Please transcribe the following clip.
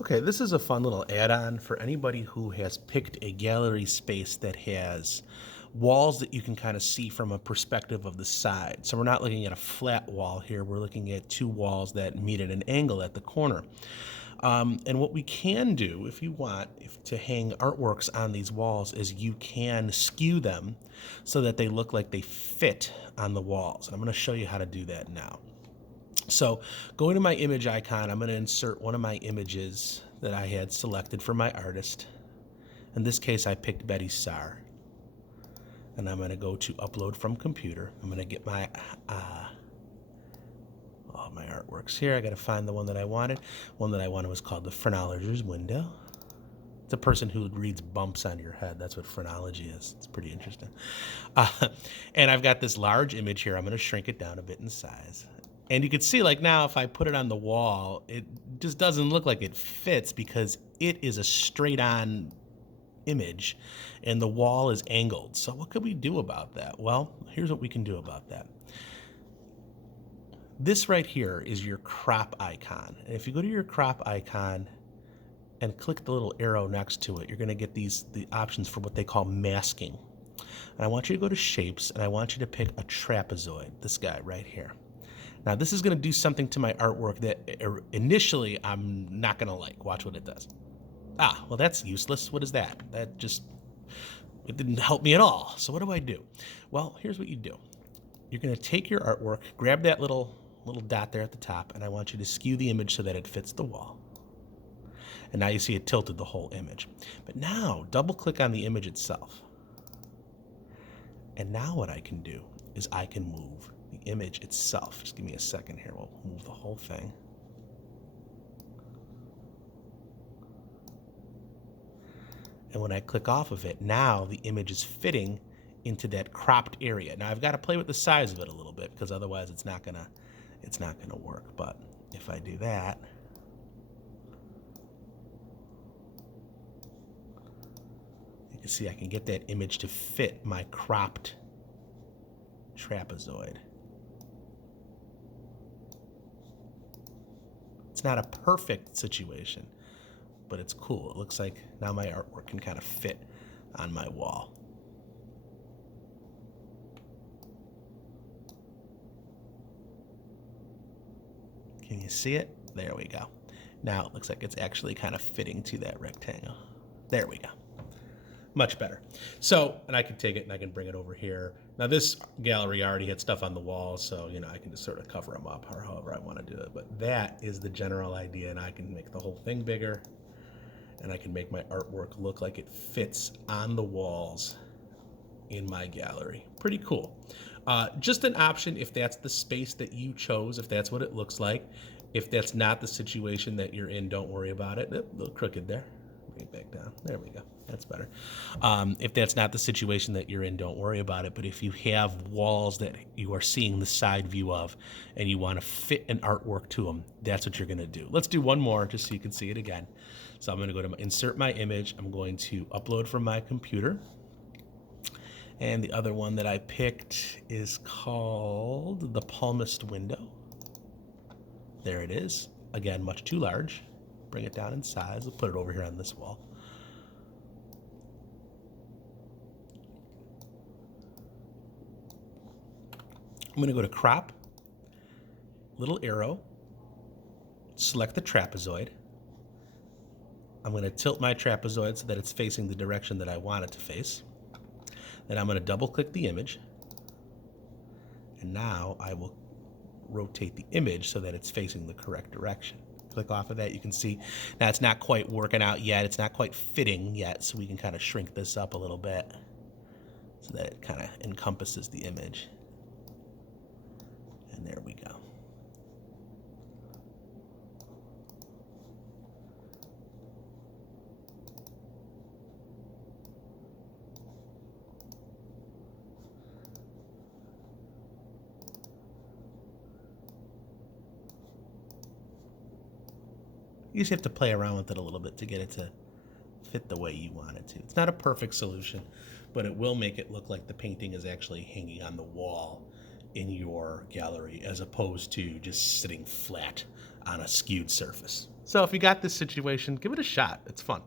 Okay, this is a fun little add-on for anybody who has picked a gallery space that has walls that you can kind of see from a perspective of the side. So we're not looking at a flat wall here, we're looking at two walls that meet at an angle at the corner. And what we can do, if you want to hang artworks on these walls, is you can skew them so that they look like they fit on the walls. And I'm going to show you how to do that now. So going to my image icon, I'm going to insert one of my images that I had selected for my artist. In this case, I picked Betty Saar. And I'm going to go to upload from computer. I'm going to get my all my artworks here. I got to find the one that I wanted. One that I wanted was called the phrenologer's window. It's a person who reads bumps on your head. That's what phrenology is. It's pretty interesting. And I've got this large image here. I'm going to shrink it down a bit in size. And you can see, like, now if I put it on the wall, it just doesn't look like it fits because it is a straight on image and the wall is angled. So what could we do about that? Well, here's what we can do about that. This right here is your crop icon. And if you go to your crop icon and click the little arrow next to it, you're going to get the options for what they call masking. And I want you to go to shapes and I want you to pick a trapezoid, this guy right here. Now this is going to do something to my artwork that initially I'm not going to like. Watch what it does. Ah, well, that's useless. What is that? It didn't help me at all. So what do? Well, here's what you do. You're going to take your artwork, grab that little dot there at the top, and I want you to skew the image so that it fits the wall. And now you see it tilted the whole image. But now double click on the image itself. And now what I can do is I can move the image itself. Just give me a second here. We'll move the whole thing. And when I click off of it, now the image is fitting into that cropped area. Now I've got to play with the size of it a little bit because otherwise it's not gonna work. But if I do that, you can see I can get that image to fit my cropped trapezoid. It's not a perfect situation, but it's cool. It looks like now my artwork can kind of fit on my wall. Can you see it? There we go. Now it looks like it's actually kind of fitting to that rectangle. There we go. Much better. So, and I can take it and I can bring it over here. Now this gallery already had stuff on the wall, so, I can just sort of cover them up or however I want to do it. But that is the general idea, and I can make the whole thing bigger, and I can make my artwork look like it fits on the walls in my gallery. Pretty cool. Just an option if that's the space that you chose, if that's what it looks like. If that's not the situation that you're in, don't worry about it. A little crooked there. Bring it back down. There we go. That's better. If that's not the situation that you're in, don't worry about it. But if you have walls that you are seeing the side view of and you want to fit an artwork to them, that's what you're going to do. Let's do one more just so you can see it again. So I'm going to go to insert my image. I'm going to upload from my computer. And the other one that I picked is called the palmist window. There it is. Again, much too large. Bring it down in size. We'll put it over here on this wall. I'm going to go to crop, little arrow, select the trapezoid. I'm going to tilt my trapezoid so that it's facing the direction that I want it to face. Then I'm going to double click the image. And now I will rotate the image so that it's facing the correct direction. Click off of that, you can see now it's not quite working out yet. It's not quite fitting yet, so we can kind of shrink this up a little bit so that it kind of encompasses the image. And there we go. You just have to play around with it a little bit to get it to fit the way you want it to. It's not a perfect solution, but it will make it look like the painting is actually hanging on the wall in your gallery as opposed to just sitting flat on a skewed surface. So if you got this situation, give it a shot. It's fun.